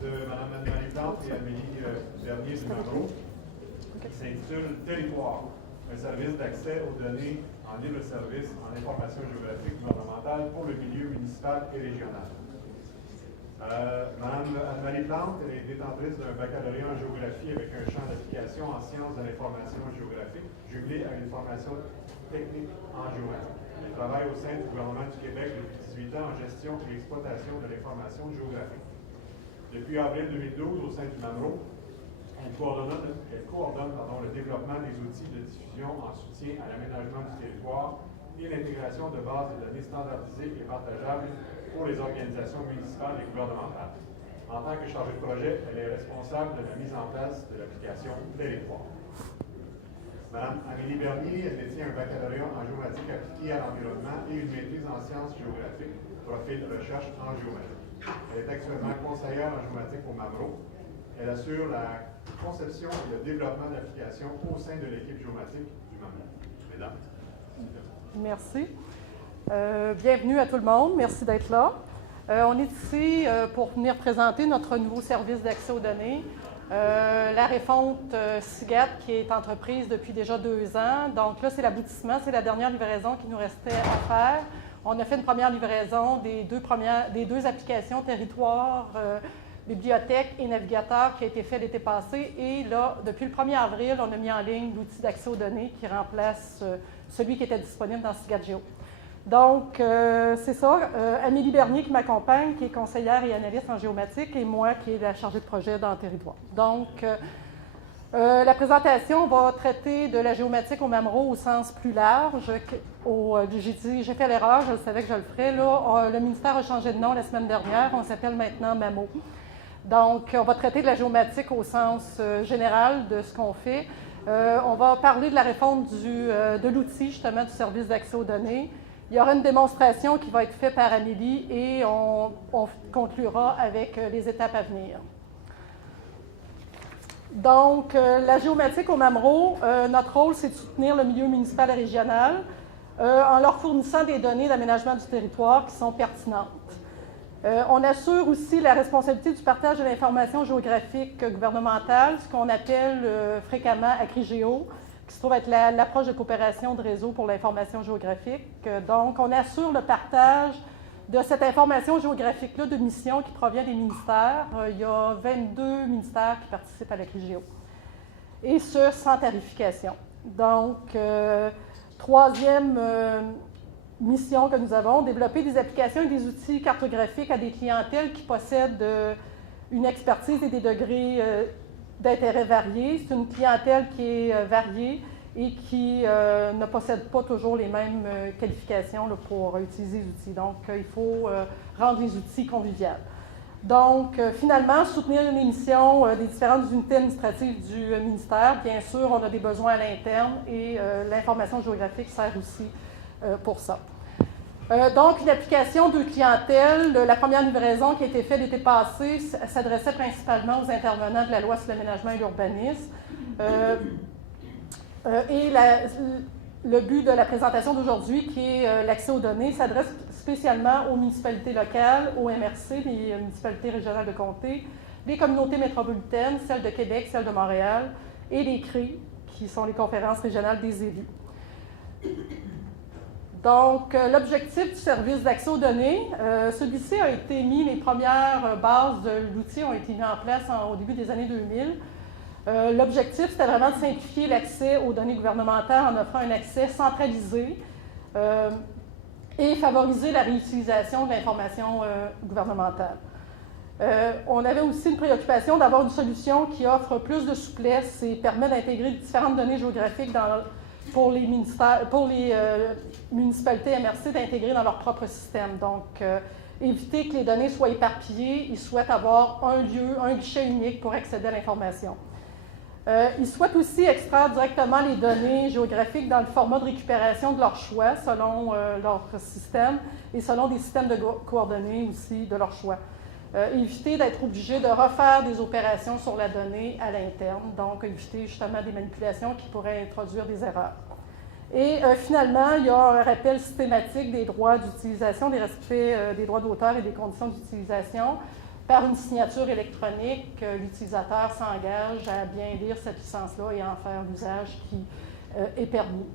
de Mme Anne-Marie Plante et Amélie Bernier du Mamreau qui s'intitule Territoire, un service d'accès aux données en libre service en information géographique gouvernementale pour le milieu municipal et régional. Mme Anne-Marie Plante est détentrice d'un baccalauréat en géographie avec un champ d'application en sciences de l'information géographique, jumelé à une formation technique en géomatique. Elle travaille au sein du gouvernement du Québec depuis 18 ans en gestion et exploitation de l'information géographique. Depuis avril 2012, au sein du Mamreau, elle coordonne le développement des outils de diffusion en soutien à l'aménagement du territoire et l'intégration de bases de données standardisées et partageables pour les organisations municipales et gouvernementales. En tant que chargée de projet, elle est responsable de la mise en place de l'application Territoire. Madame Amélie Bernier, elle détient un baccalauréat en géomatique appliquée à l'environnement et une maîtrise en sciences géographiques, profil de recherche en géométrie. Elle est actuellement conseillère en géomatique au Mamreau. Elle assure la conception et le développement d'applications au sein de l'équipe géomatique du Mamreau. Mesdames. Merci. Bienvenue à tout le monde. Merci d'être là. On est ici pour venir présenter notre nouveau service d'accès aux données, la refonte SIGAT qui est entreprise depuis déjà 2 ans. Donc là, c'est l'aboutissement, c'est la dernière livraison qui nous restait à faire. On a fait une première livraison des deux applications territoire, bibliothèque et navigateur qui a été fait l'été passé. Et là, depuis le 1er avril, on a mis en ligne l'outil d'accès aux données qui remplace celui qui était disponible dans SIGAT Géo. Donc, c'est ça. Amélie Bernier qui m'accompagne, qui est conseillère et analyste en géomatique, et moi qui est la chargée de projet dans le territoire. Donc, la présentation va traiter de la géomatique au Mamreau au sens plus large. J'ai fait l'erreur, je savais que je le ferais. Là, le ministère a changé de nom la semaine dernière. On s'appelle maintenant MAMO. Donc, on va traiter de la géomatique au sens général de ce qu'on fait. On va parler de la réforme de l'outil, justement, du service d'accès aux données. Il y aura une démonstration qui va être faite par Amélie et on conclura avec les étapes à venir. Donc, la géomatique au Mamreau, notre rôle, c'est de soutenir le milieu municipal et régional en leur fournissant des données d'aménagement du territoire qui sont pertinentes. On assure aussi la responsabilité du partage de l'information géographique gouvernementale, ce qu'on appelle fréquemment ACRIGéo, qui se trouve être l'approche de coopération de réseau pour l'information géographique. Donc, on assure le partage de cette information géographique-là de missions qui provient des ministères. Il y a 22 ministères qui participent à l'ACRIGéo. Et ce, sans tarification. Donc, troisième mission que nous avons, développer des applications et des outils cartographiques à des clientèles qui possèdent une expertise et des degrés d'intérêt variés. C'est une clientèle qui est variée et qui ne possède pas toujours les mêmes qualifications là, pour utiliser les outils. Donc, il faut rendre les outils conviviales. Donc, finalement, soutenir une émission des différentes unités administratives du ministère. Bien sûr, on a des besoins à l'interne et l'information géographique sert aussi pour ça. Donc, une application de clientèle, la première livraison qui a été faite l'été passé s'adressait principalement aux intervenants de la loi sur l'aménagement et l'urbanisme. Le but de la présentation d'aujourd'hui, qui est l'accès aux données, s'adresse spécialement aux municipalités locales, aux MRC, les municipalités régionales de comté, les communautés métropolitaines, celles de Québec, celles de Montréal, et les CRI, qui sont les conférences régionales des élus. Donc, l'objectif du service d'accès aux données, celui-ci a été mis, les premières bases de l'outil ont été mises en place au début des années 2000. L'objectif, c'était vraiment de simplifier l'accès aux données gouvernementales en offrant un accès centralisé et favoriser la réutilisation de l'information gouvernementale. On avait aussi une préoccupation d'avoir une solution qui offre plus de souplesse et permet d'intégrer différentes données géographiques pour les municipalités MRC d'intégrer dans leur propre système. Donc, éviter que les données soient éparpillées. Ils souhaitent avoir un lieu, un guichet unique pour accéder à l'information. Ils souhaitent aussi extraire directement les données géographiques dans le format de récupération de leur choix, selon leur système, et selon des systèmes de coordonnées aussi de leur choix. Éviter d'être obligé de refaire des opérations sur la donnée à l'interne, donc éviter justement des manipulations qui pourraient introduire des erreurs. Et finalement, il y a un rappel systématique des droits d'utilisation, des respects des droits d'auteur et des conditions d'utilisation par une signature électronique, l'utilisateur s'engage à bien lire cette licence-là et à en faire l'usage qui est permis.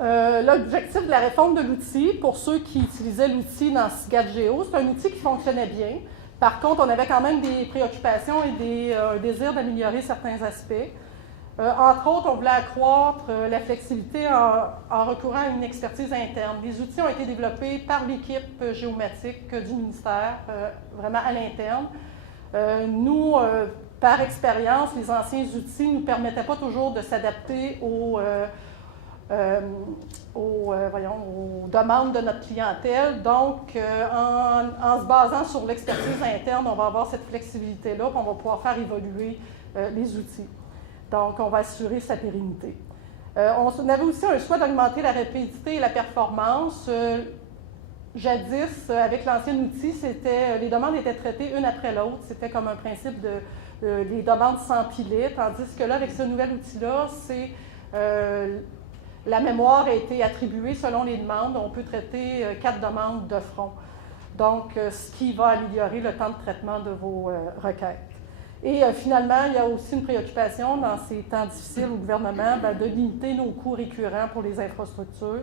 L'objectif de la réforme de l'outil, pour ceux qui utilisaient l'outil dans SIGAD-GEO, c'est un outil qui fonctionnait bien. Par contre, on avait quand même des préoccupations et un désir d'améliorer certains aspects. Entre autres, on voulait accroître la flexibilité en recourant à une expertise interne. Les outils ont été développés par l'équipe géomatique du ministère, vraiment à l'interne. Nous, par expérience, les anciens outils ne nous permettaient pas toujours de s'adapter aux demandes de notre clientèle. Donc, en se basant sur l'expertise interne, on va avoir cette flexibilité-là, puis on va pouvoir faire évoluer les outils. Donc, on va assurer sa pérennité. On avait aussi un souhait d'augmenter la rapidité et la performance. Jadis, avec l'ancien outil, les demandes étaient traitées une après l'autre. C'était comme un principe des demandes s'empilaient, tandis que là, avec ce nouvel outil-là, la mémoire a été attribuée selon les demandes. On peut traiter 4 demandes de front. Donc, ce qui va améliorer le temps de traitement de vos requêtes. Et finalement, il y a aussi une préoccupation dans ces temps difficiles au gouvernement de limiter nos coûts récurrents pour les infrastructures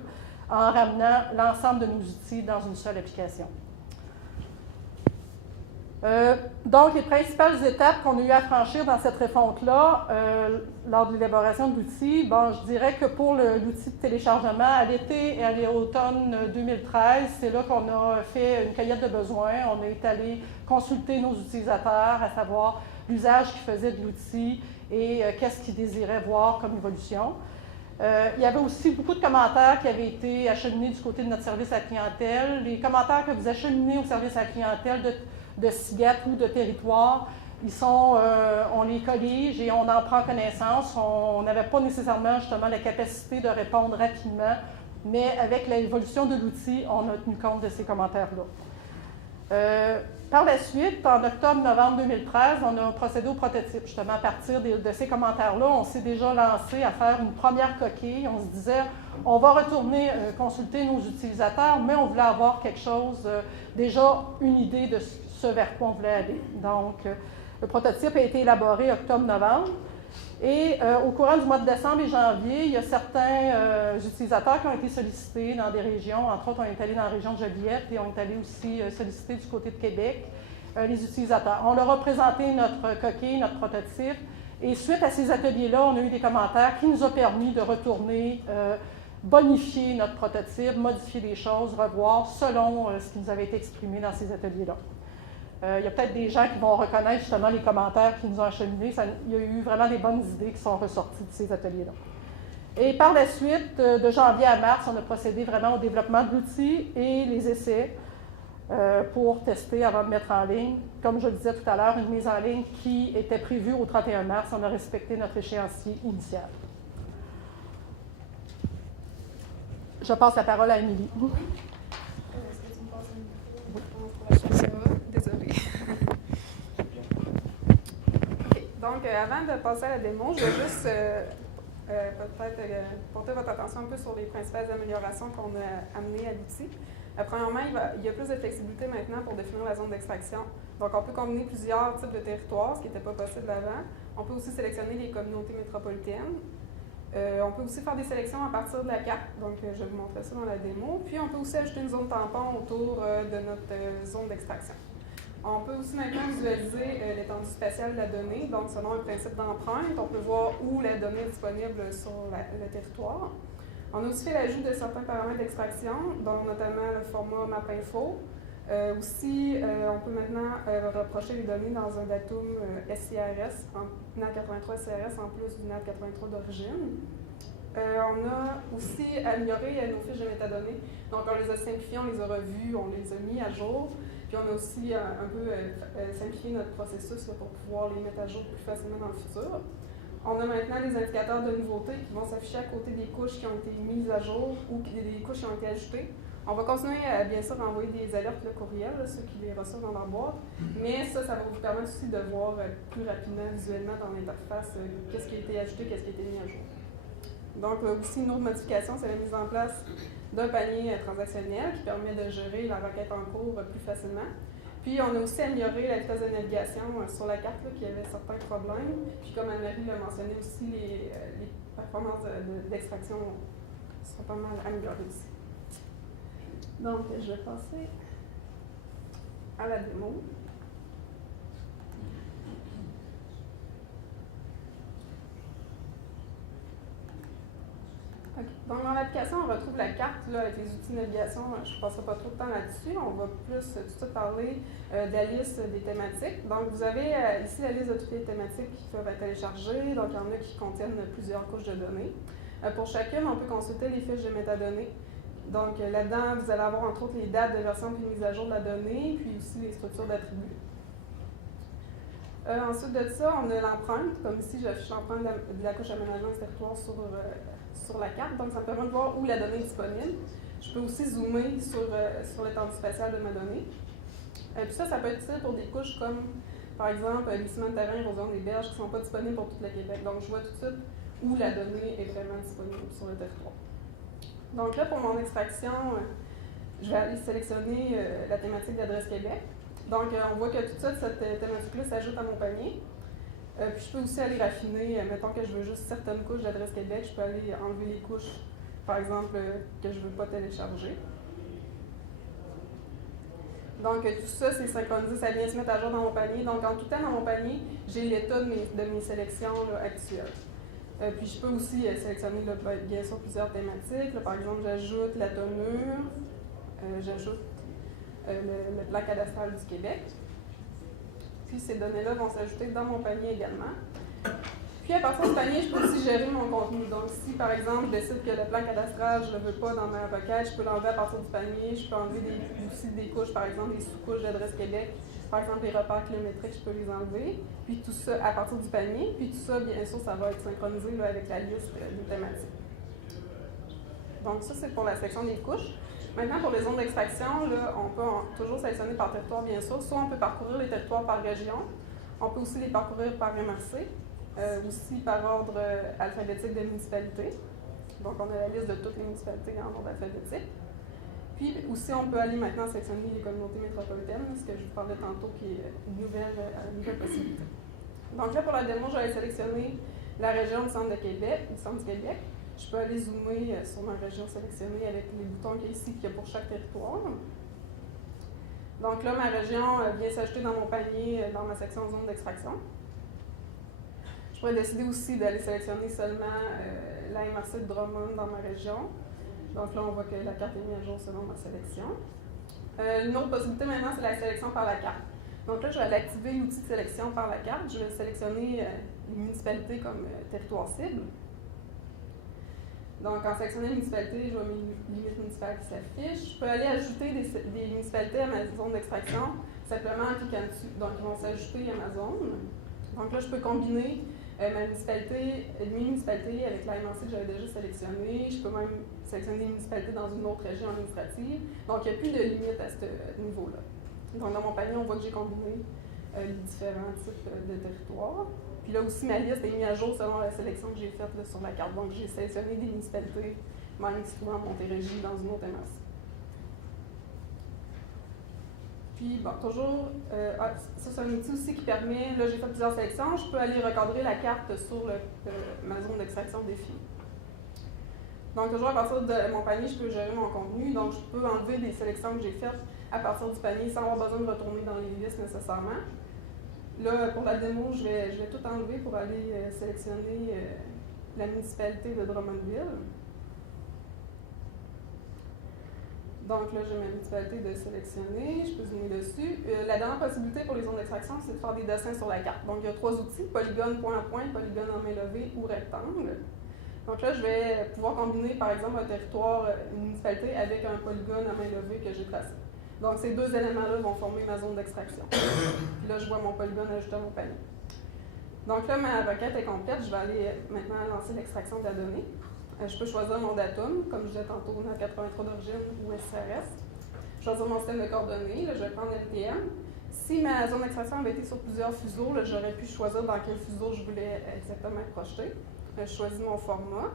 en ramenant l'ensemble de nos outils dans une seule application. Donc, les principales étapes qu'on a eu à franchir dans cette refonte-là, lors de l'élaboration de l'outil, je dirais que pour l'outil de téléchargement, à l'été et à l'automne 2013, c'est là qu'on a fait une cueillette de besoins. On est allé consulter nos utilisateurs, à savoir l'usage qu'ils faisaient de l'outil et qu'est-ce qu'ils désiraient voir comme évolution. Il y avait aussi beaucoup de commentaires qui avaient été acheminés du côté de notre service à la clientèle. Les commentaires que vous acheminez au service à la clientèle de SIGAD ou de territoire, on les collige et on en prend connaissance. On n'avait pas nécessairement justement la capacité de répondre rapidement, mais avec l'évolution de l'outil, on a tenu compte de ces commentaires-là. Par la suite, en octobre-novembre 2013, on a procédé au prototype. Justement, à partir de ces commentaires-là, on s'est déjà lancé à faire une première coquille. On se disait, on va retourner consulter nos utilisateurs, mais on voulait avoir quelque chose, déjà une idée de ce vers quoi on voulait aller. Donc, le prototype a été élaboré octobre-novembre. Et au courant du mois de décembre et janvier, il y a certains utilisateurs qui ont été sollicités dans des régions. Entre autres, on est allé dans la région de Joliette et on est allé aussi solliciter du côté de Québec les utilisateurs. On leur a présenté notre coquille, notre prototype. Et suite à ces ateliers-là, on a eu des commentaires qui nous ont permis de retourner, bonifier notre prototype, modifier des choses, revoir selon ce qui nous avait été exprimé dans ces ateliers-là. Il y a peut-être des gens qui vont reconnaître justement les commentaires qui nous ont acheminés. Il y a eu vraiment des bonnes idées qui sont ressorties de ces ateliers-là. Et par la suite, de janvier à mars, on a procédé vraiment au développement de l'outil et les essais pour tester avant de mettre en ligne. Comme je le disais tout à l'heure, une mise en ligne qui était prévue au 31 mars. On a respecté notre échéancier initial. Je passe la parole à Émilie. Est-ce que tu me passes une micro? Désolée. Okay. Donc, avant de passer à la démo, je vais juste peut-être porter votre attention un peu sur les principales améliorations qu'on a amenées à l'outil. Premièrement, il y a plus de flexibilité maintenant pour définir la zone d'extraction. Donc, on peut combiner plusieurs types de territoires, ce qui n'était pas possible avant. On peut aussi sélectionner les communautés métropolitaines. On peut aussi faire des sélections à partir de la carte, donc je vais vous montrer ça dans la démo. Puis on peut aussi ajouter une zone tampon autour de notre zone d'extraction. On peut aussi maintenant visualiser l'étendue spatiale de la donnée, donc selon un principe d'empreinte, on peut voir où la donnée est disponible sur le territoire. On a aussi fait l'ajout de certains paramètres d'extraction, dont notamment le format MapInfo. On peut maintenant rapprocher les données dans un datum SCRS, NAT83 SCRS en plus du NAT83 d'origine. On a aussi amélioré nos fiches de métadonnées. Donc, on les a simplifiées, on les a revues, on les a mis à jour. Puis, on a aussi un peu simplifié notre processus pour pouvoir les mettre à jour plus facilement dans le futur. On a maintenant des indicateurs de nouveautés qui vont s'afficher à côté des couches qui ont été mises à jour ou des couches qui ont été ajoutées. On va continuer à, bien sûr, envoyer des alertes de courriel, ceux qui les reçoivent dans leur boîte, mais ça va vous permettre aussi de voir plus rapidement, visuellement, dans l'interface, qu'est-ce qui a été ajouté, qu'est-ce qui a été mis à jour. Donc, aussi, une autre modification, c'est la mise en place d'un panier transactionnel qui permet de gérer la requête en cours plus facilement. Puis, on a aussi amélioré la vitesse de navigation sur la carte, là, qui avait certains problèmes. Puis, comme Anne-Marie l'a mentionné aussi, les performances d'extraction sont pas mal améliorées aussi. Donc, je vais passer à la démo. Okay. Donc, dans l'application, on retrouve la carte là, avec les outils de navigation. Je ne passerai pas trop de temps là-dessus. On va plus tout de suite parler de la liste des thématiques. Donc, vous avez ici la liste de toutes les thématiques qui peuvent être téléchargées. Donc, il y en a qui contiennent plusieurs couches de données. Pour chacune, on peut consulter les fiches de métadonnées. Donc, là-dedans, vous allez avoir entre autres les dates de version puis mise à jour de la donnée, puis aussi les structures d'attributs. Ensuite de ça, on a l'empreinte. Comme ici, j'affiche l'empreinte de la couche aménagement du territoire sur la carte. Donc, ça me permet de voir où la donnée est disponible. Je peux aussi zoomer sur l'étendue spatiale de ma donnée. Puis ça peut être utile pour des couches comme, par exemple, les ciments de terrain, érosion des berges qui ne sont pas disponibles pour tout le Québec. Donc, je vois tout de suite où la donnée est vraiment disponible sur le territoire. Donc là, pour mon extraction, je vais aller sélectionner la thématique d'adresse Québec. Donc, on voit que tout de suite, cette thématique-là s'ajoute à mon panier. Puis je peux aussi aller raffiner, mettons que je veux juste certaines couches d'adresse Québec, je peux aller enlever les couches, par exemple, que je ne veux pas télécharger. Donc, tout ça, c'est synchronisé, ça vient se mettre à jour dans mon panier. Donc, en tout temps, dans mon panier, j'ai l'état de mes sélections là, actuelles. Puis je peux aussi sélectionner là, bien sûr plusieurs thématiques. Là, par exemple, j'ajoute la tonnure, j'ajoute le plan cadastral du Québec. Puis ces données-là vont s'ajouter dans mon panier également. Puis à partir du panier, je peux aussi gérer mon contenu. Donc si par exemple je décide que le plan cadastral, je ne le veux pas dans ma requête, je peux l'enlever à partir du panier. Je peux enlever aussi des couches, par exemple des sous-couches d'adresse Québec. Par exemple, les repères kilométriques, je peux les enlever. Puis tout ça à partir du panier. Puis tout ça, bien sûr, ça va être synchronisé là, avec la liste des thématiques. Donc ça, c'est pour la section des couches. Maintenant, pour les zones d'extraction, on peut toujours sélectionner par territoire, bien sûr. Soit on peut parcourir les territoires par région. On peut aussi les parcourir par MRC. Aussi par ordre alphabétique de municipalités. Donc on a la liste de toutes les municipalités en ordre alphabétique. Puis aussi, on peut aller maintenant sélectionner les communautés métropolitaines, ce que je vous parlais tantôt, qui est une nouvelle possibilité. Donc là, pour la démo, j'allais sélectionner la région du centre de Québec, du centre du Québec. Je peux aller zoomer sur ma région sélectionnée avec les boutons qu'il y a ici, qu'il y a pour chaque territoire. Donc là, ma région vient s'ajouter dans mon panier, dans ma section zone d'extraction. Je pourrais décider aussi d'aller sélectionner seulement la MRC de Drummond dans ma région. Donc là, on voit que la carte est mise à jour selon ma sélection. Une autre possibilité maintenant, c'est la sélection par la carte. Donc là, je vais aller activer l'outil de sélection par la carte. Je vais sélectionner les municipalités comme territoire cible. Donc, en sélectionnant les municipalités, je vois mes limites municipales qui s'affichent. Je peux aller ajouter des municipalités à ma zone d'extraction simplement en cliquant dessus. Donc, ils vont s'ajouter à ma zone. Donc là, je peux combiner mes municipalités avec la MRC que j'avais déjà sélectionnée. Je peux même sélectionner des municipalités dans une autre région administrative. Donc, il n'y a plus de limite à ce niveau-là. Donc, dans mon panier, on voit que j'ai combiné les différents types de territoires. Puis là aussi, ma liste est mise à jour selon la sélection que j'ai faite là, sur la carte. Donc, j'ai sélectionné des municipalités, même qui se trouvent en Montérégie, dans une autre MRC. Puis, bon, toujours, ça c'est un outil aussi qui permet, là j'ai fait plusieurs sélections, je peux aller recadrer la carte sur ma zone d'extraction définie. Donc, toujours à partir de mon panier, je peux gérer mon contenu. Donc, je peux enlever des sélections que j'ai faites à partir du panier sans avoir besoin de retourner dans les listes nécessairement. Là, pour la démo, je vais tout enlever pour aller sélectionner la municipalité de Drummondville. Donc là, j'ai ma municipalité de sélectionner, je peux zoomer dessus. La dernière possibilité pour les zones d'extraction, c'est de faire des dessins sur la carte. Donc il y a 3 outils, polygone point à point, polygone en main levée ou rectangle. Donc là, je vais pouvoir combiner par exemple un territoire, une municipalité avec un polygone à main levée que j'ai tracé. Donc ces deux éléments-là vont former ma zone d'extraction. Puis là, je vois mon polygone ajouté à mon panier. Donc là, ma requête est complète. Je vais aller maintenant lancer l'extraction de la donnée. Je peux choisir mon datum, comme je disais tantôt, 983 d'origine ou SRS. Choisir mon système de coordonnées. Là, je vais prendre LTM. Si ma zone d'extraction avait été sur plusieurs fuseaux, j'aurais pu choisir dans quel fuseau je voulais exactement être projeté. Je choisis mon format.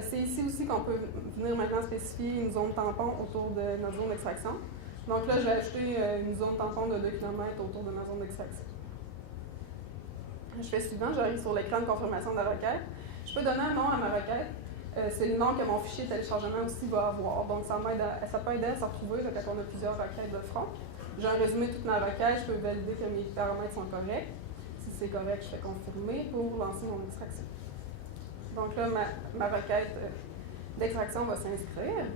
C'est ici aussi qu'on peut venir maintenant spécifier une zone tampon autour de notre zone d'extraction. Donc là, j'ai ajouté une zone tampon de 2 km autour de ma zone d'extraction. Je fais suivant, j'arrive sur l'écran de confirmation de la requête. Je peux donner un nom à ma requête. C'est le nom que mon fichier de téléchargement aussi va avoir. Donc ça peut aider à se retrouver quand on a plusieurs requêtes de front. J'ai un résumé de toute ma requête, je peux valider que mes paramètres sont corrects. Si c'est correct, je fais confirmer pour lancer mon extraction. Donc là, ma requête d'extraction va s'inscrire.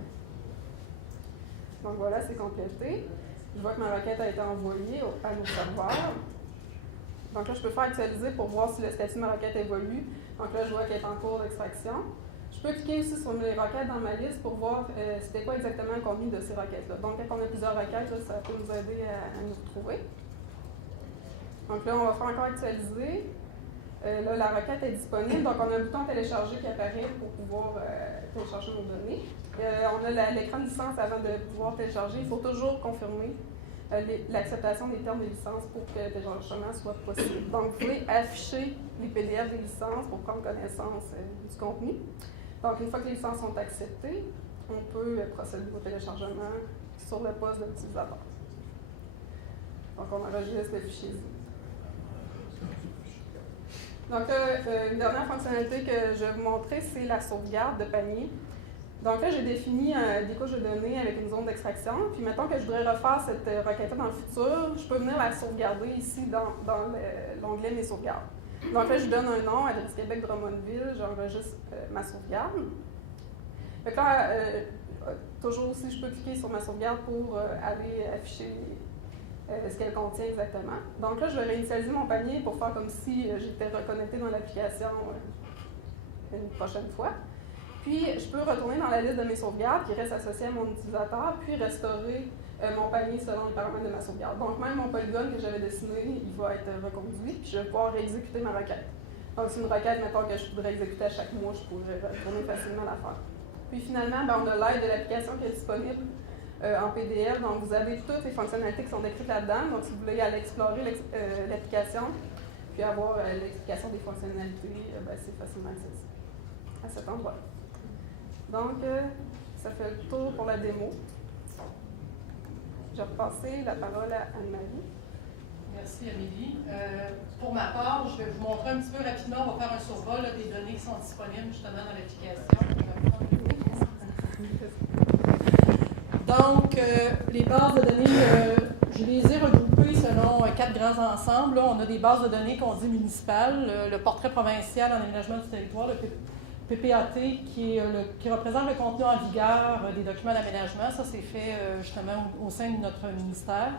Donc voilà, c'est complété. Je vois que ma requête a été envoyée à nos serveurs. Donc là, je peux faire actualiser pour voir si le statut de ma requête évolue. Donc là, je vois qu'elle est en cours d'extraction. Je peux cliquer aussi sur les requêtes dans ma liste pour voir c'était quoi exactement le contenu de ces requêtes-là. Donc quand on a plusieurs requêtes, là, ça peut nous aider à nous retrouver. Donc là, on va faire encore actualiser. Là, la requête est disponible, donc on a un bouton télécharger qui apparaît pour pouvoir télécharger nos données. On a l'écran de licence avant de pouvoir télécharger. Il faut toujours confirmer l'acceptation des termes des licences pour que le téléchargement soit possible. Donc, vous pouvez afficher les PDF des licences pour prendre connaissance du contenu. Donc, une fois que les licences sont acceptées, on peut procéder au téléchargement sur le poste de l'utilisateur. Donc, on enregistre le fichier zip. Donc, une dernière fonctionnalité que je vais vous montrer, c'est la sauvegarde de panier. Donc là, j'ai défini des couches de données avec une zone d'extraction. Puis mettons que je voudrais refaire cette requête-là dans le futur, je peux venir la sauvegarder ici dans l'onglet « Mes sauvegardes ». Donc là, je donne un nom, adresse Québec, Drummondville, j'enregistre ma sauvegarde. Donc là, toujours aussi, je peux cliquer sur ma sauvegarde pour aller afficher ce qu'elle contient exactement. Donc là, je vais réinitialiser mon panier pour faire comme si j'étais reconnecté dans l'application une prochaine fois. Puis, je peux retourner dans la liste de mes sauvegardes qui reste associée à mon utilisateur, puis restaurer mon panier selon les paramètres de ma sauvegarde. Donc, même mon polygone que j'avais dessiné, il va être reconduit, puis je vais pouvoir réexécuter ma requête. Donc, c'est une requête, mettons, que je voudrais exécuter à chaque mois, je pourrais retourner facilement la faire. Puis, finalement, on a l'aide de l'application qui est disponible en PDF. Donc, vous avez toutes les fonctionnalités qui sont décrites là-dedans. Donc, si vous voulez aller explorer l'application, puis avoir l'explication des fonctionnalités, c'est facilement accessible à cet endroit. Donc, ça fait le tour pour la démo. Je vais repasser la parole à Anne-Marie. Merci, Amélie. Pour ma part, je vais vous montrer un petit peu rapidement, on va faire un survol des données qui sont disponibles justement dans l'application. Donc, les bases de données, je les ai regroupées selon 4 grands ensembles. Là, on a des bases de données qu'on dit municipales, le portrait provincial en aménagement du territoire, le PPAT, qui représente le contenu en vigueur des documents d'aménagement. Ça, c'est fait justement au sein de notre ministère.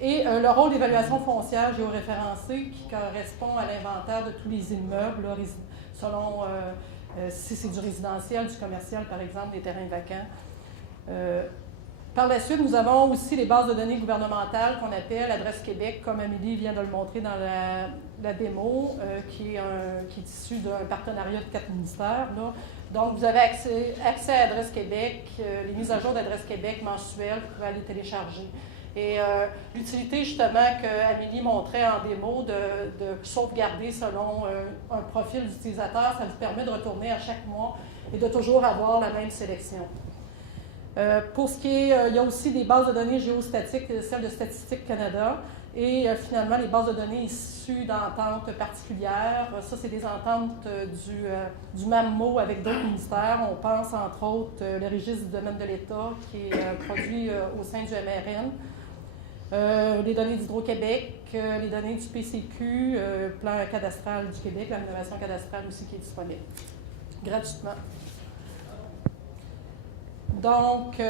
Et le rôle d'évaluation foncière géoréférencée qui correspond à l'inventaire de tous les immeubles, là, selon si c'est du résidentiel, du commercial, par exemple, des terrains vacants. Par la suite, nous avons aussi les bases de données gouvernementales qu'on appelle Adresse Québec, comme Amélie vient de le montrer dans la démo, qui est issue d'un partenariat de 4 ministères. Là. Donc, vous avez accès à Adresse Québec, les mises à jour d'Adresse Québec mensuelles, vous pouvez aller télécharger. Et l'utilité, justement, qu'Amélie montrait en démo de sauvegarder selon un profil d'utilisateur, ça vous permet de retourner à chaque mois et de toujours avoir la même sélection. Pour ce qui est, il y a aussi des bases de données géostatiques, celles de Statistique Canada, et finalement les bases de données issues d'ententes particulières. Ça, c'est des ententes du MAMMO avec d'autres ministères. On pense entre autres le registre du domaine de l'État qui est produit au sein du MRN. Les données d'Hydro-Québec, les données du PCQ, plan cadastral du Québec, la rénovation cadastrale aussi qui est disponible gratuitement. Donc,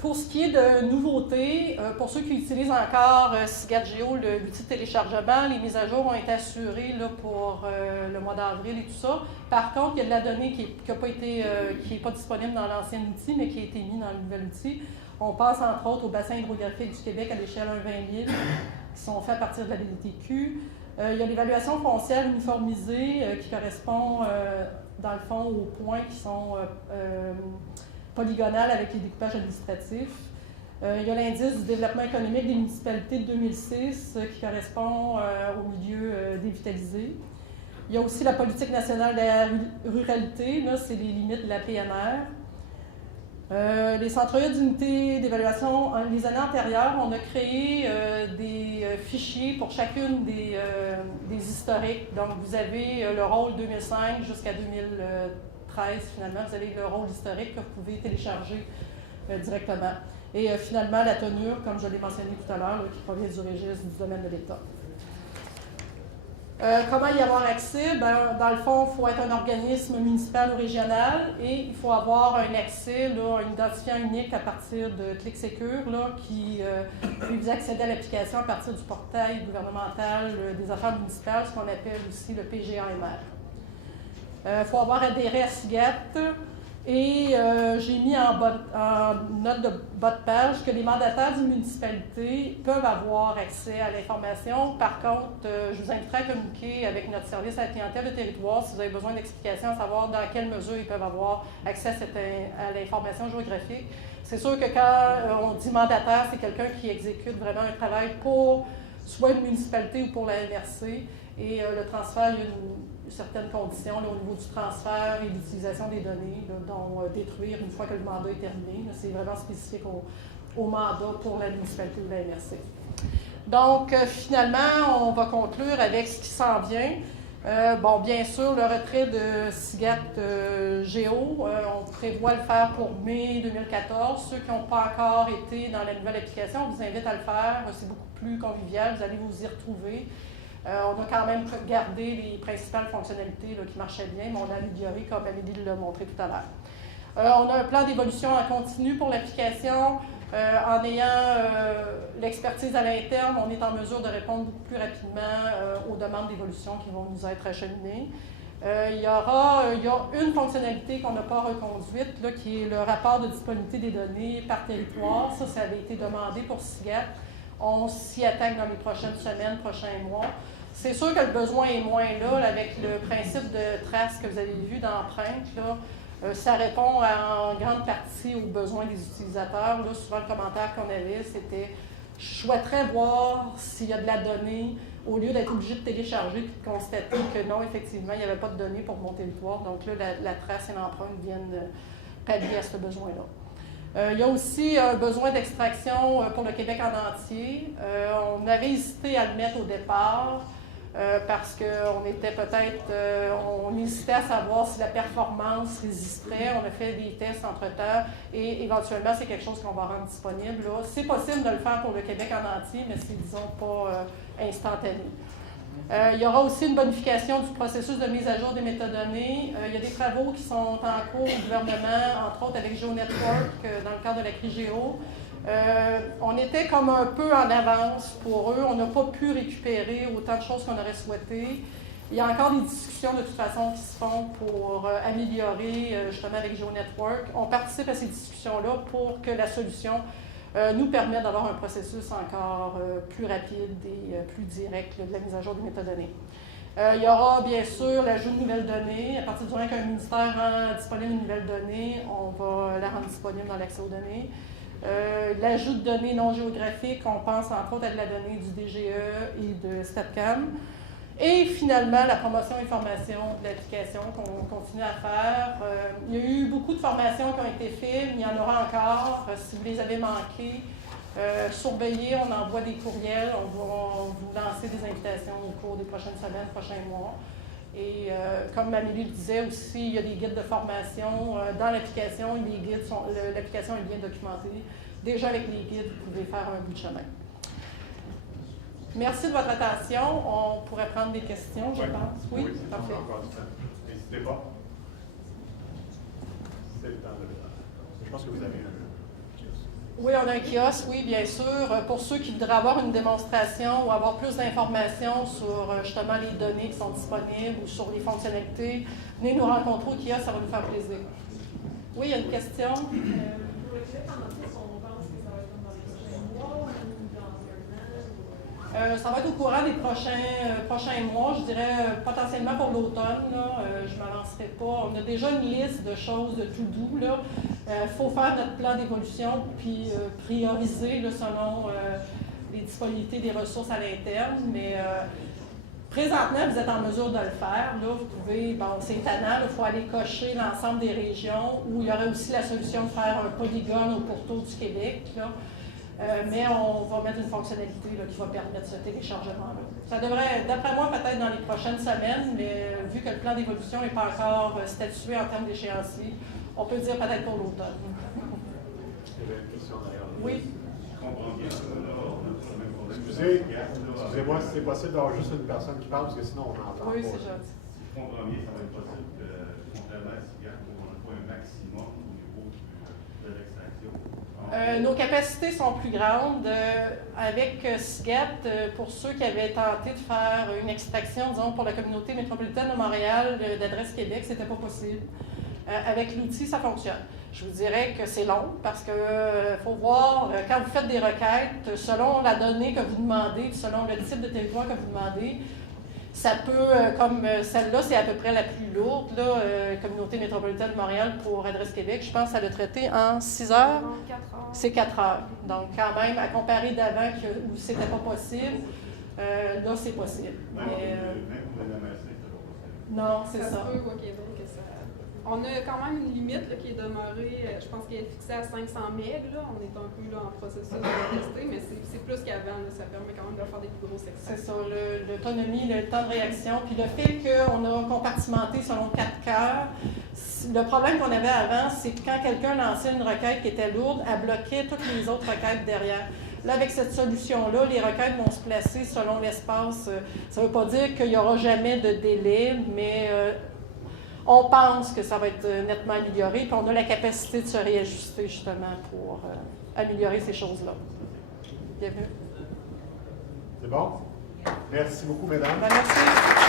pour ce qui est de nouveautés, pour ceux qui utilisent encore SIGAD-Géo, l'outil de téléchargement, les mises à jour ont été assurées là, pour le mois d'avril et tout ça. Par contre, il y a de la donnée qui n'est pas disponible dans l'ancien outil, mais qui a été mise dans le nouvel outil. On passe entre autres au bassin hydrographique du Québec à l'échelle 1/20 000, qui sont faits à partir de la DTQ. Il y a l'évaluation foncière uniformisée qui correspond, dans le fond, aux points qui sont polygonales avec les découpages administratifs. Il y a l'indice du développement économique des municipalités de 2006 qui correspond au milieu dévitalisé. Il y a aussi la politique nationale de la ruralité, là, c'est les limites de la PNR. Les centroïdes d'unité d'évaluation, les années antérieures, on a créé des fichiers pour chacune des historiques. Donc, vous avez le rôle 2005 jusqu'à 2013, finalement. Vous avez le rôle historique que vous pouvez télécharger directement. Et finalement, la tenure, comme je l'ai mentionné tout à l'heure, qui provient du registre du domaine de l'État. Comment y avoir accès? Dans le fond, il faut être un organisme municipal ou régional et il faut avoir un accès, là, un identifiant unique à partir de ClickSecure qui vous accéder à l'application à partir du portail gouvernemental des affaires municipales, ce qu'on appelle aussi le PGAMR. Il faut avoir adhéré à SIGAT. Et j'ai mis en note de bas de page que les mandataires d'une municipalité peuvent avoir accès à l'information. Par contre, je vous inviterai à communiquer avec notre service à la clientèle de territoire si vous avez besoin d'explications, à savoir dans quelle mesure ils peuvent avoir accès à l'information géographique. C'est sûr que quand on dit mandataire, c'est quelqu'un qui exécute vraiment un travail pour soit une municipalité ou pour la MRC. Et le transfert, il y a certaines conditions là, au niveau du transfert et de l'utilisation des données, là, dont détruire une fois que le mandat est terminé. C'est vraiment spécifique au mandat pour la municipalité ou la MRC. Donc, finalement, on va conclure avec ce qui s'en vient. Bon, bien sûr, le retrait de SIGAT Géo, on prévoit le faire pour mai 2014. Ceux qui n'ont pas encore été dans la nouvelle application, on vous invite à le faire. C'est beaucoup plus convivial, vous allez vous y retrouver. On a quand même gardé les principales fonctionnalités là, qui marchaient bien, mais on a amélioré, comme Amélie l'a montré tout à l'heure. On a un plan d'évolution en continu pour l'application. En ayant l'expertise à l'interne, on est en mesure de répondre beaucoup plus rapidement aux demandes d'évolution qui vont nous être acheminées. Il y a une fonctionnalité qu'on n'a pas reconduite, là, qui est le rapport de disponibilité des données par territoire. Ça avait été demandé pour SIGAT. On s'y attaque dans les prochaines semaines, prochains mois. C'est sûr que le besoin est moins là, avec le principe de trace que vous avez vu d'empreinte. Ça répond en grande partie aux besoins des utilisateurs. Là, souvent, le commentaire qu'on avait, c'était « Je souhaiterais voir s'il y a de la donnée », au lieu d'être obligé de télécharger et de constater que non, effectivement, il n'y avait pas de données pour mon territoire. Donc là, la trace et l'empreinte viennent pallier à ce besoin-là. Il y a aussi un besoin d'extraction pour le Québec en entier. On avait hésité à le mettre au départ parce qu'on était on hésitait à savoir si la performance résisterait. On a fait des tests entre-temps et éventuellement, c'est quelque chose qu'on va rendre disponible. C'est possible de le faire pour le Québec en entier, mais c'est, disons, pas instantané. Il y aura aussi une bonification du processus de mise à jour des métadonnées. Il y a des travaux qui sont en cours au gouvernement, entre autres avec GeoNetwork, dans le cadre de la CRIGEO. On était comme un peu en avance pour eux. On n'a pas pu récupérer autant de choses qu'on aurait souhaité. Il y a encore des discussions de toute façon qui se font pour améliorer justement avec GeoNetwork. On participe à ces discussions-là pour que la solution nous permet d'avoir un processus encore plus rapide et plus direct de la mise à jour des métadonnées. Il y aura bien sûr l'ajout de nouvelles données. À partir du moment qu'un ministère rend disponible une nouvelle donnée, on va la rendre disponible dans l'accès aux données. L'ajout de données non géographiques, on pense entre autres à de la donnée du DGE et de StatCam. Et finalement, la promotion et formation de l'application qu'on continue à faire. Il y a eu beaucoup de formations qui ont été faites, mais il y en aura encore. Si vous les avez manquées, surveillez, on envoie des courriels, on va vous lancer des invitations au cours des prochaines semaines, prochains mois. Et comme Amélie le disait aussi, il y a des guides de formation dans l'application. L'application est bien documentée. Déjà avec les guides, vous pouvez faire un bout de chemin. Merci de votre attention. On pourrait prendre des questions, je pense. Oui, parfait. N'hésitez pas. C'est le temps de... Je pense que vous avez un kiosque. Oui, on a un kiosque, oui, bien sûr. Pour ceux qui voudraient avoir une démonstration ou avoir plus d'informations sur justement les données qui sont disponibles ou sur les fonctionnalités, venez nous rencontrer au kiosque, ça va nous faire plaisir. Oui, il y a une question. Pour le Québec en entier, on pense que ça va être dans les prochains mois ou dans un an? Ça va être au courant des prochains mois, je dirais potentiellement pour l'automne. Je ne m'avancerai pas. On a déjà une liste de choses de tout doux. Il faut faire notre plan d'évolution puis prioriser selon les disponibilités des ressources à l'interne. Mais Présentement, vous êtes en mesure de le faire. Là, vous pouvez, bon, c'est étonnant, il faut aller cocher l'ensemble des régions où il y aurait aussi la solution de faire un polygone au pourtour du Québec. Là. Mais on va mettre une fonctionnalité là, qui va permettre ce téléchargement-là. Ça devrait, d'après moi, peut-être dans les prochaines semaines, mais vu que le plan d'évolution n'est pas encore statué en termes d'échéancier, on peut dire peut-être pour l'automne. Il y avait une question derrière. Oui. Je comprends bien. Excusez-moi, si c'est possible d'avoir juste une personne qui parle, parce que sinon on n'entend Oui, pas. c'est gentil. Si je comprends bien, ça va être possible que, contrairement à SIGAC, on n'a pas un maximum au niveau de l'extraction. Nos capacités sont plus grandes. Avec SIGAT, pour ceux qui avaient tenté de faire une extraction, disons, pour la communauté métropolitaine de Montréal d'Adresse Québec, c'était pas possible. Avec l'outil, ça fonctionne. Je vous dirais que c'est long parce que faut voir, quand vous faites des requêtes, selon la donnée que vous demandez, selon le type de territoire que vous demandez, ça peut, comme celle-là, c'est à peu près la plus lourde, là, Communauté métropolitaine de Montréal pour Adresse Québec. Je pense qu'elle a traité en 6 heures. Non, 4 heures. C'est 4 heures. Donc, quand même, à comparer d'avant où c'était pas possible, là, c'est possible. Même pour le MSC, c'est pas possible. Non, c'est Ça ça. se peut, quoi qu'il y ait d'autres que ça. On a quand même une limite là, qui est demeurée, je pense qu'elle est fixée à 500 MB. Là. On est un peu là, en processus de tester, mais c'est plus qu'avant. Là. Ça permet quand même de faire des plus grosses C'est extractions. ça, l'autonomie, le temps de réaction, puis le fait qu'on a compartimenté selon 4 cœurs. Le problème qu'on avait avant, c'est que quand quelqu'un lançait une requête qui était lourde, elle bloquait toutes les autres requêtes derrière. Là, avec cette solution-là, les requêtes vont se placer selon l'espace. Ça ne veut pas dire qu'il n'y aura jamais de délai, mais on pense que ça va être nettement amélioré, puis on a la capacité de se réajuster justement pour améliorer ces choses-là. Bienvenue. C'est bon? Merci beaucoup, mesdames. Ben, merci.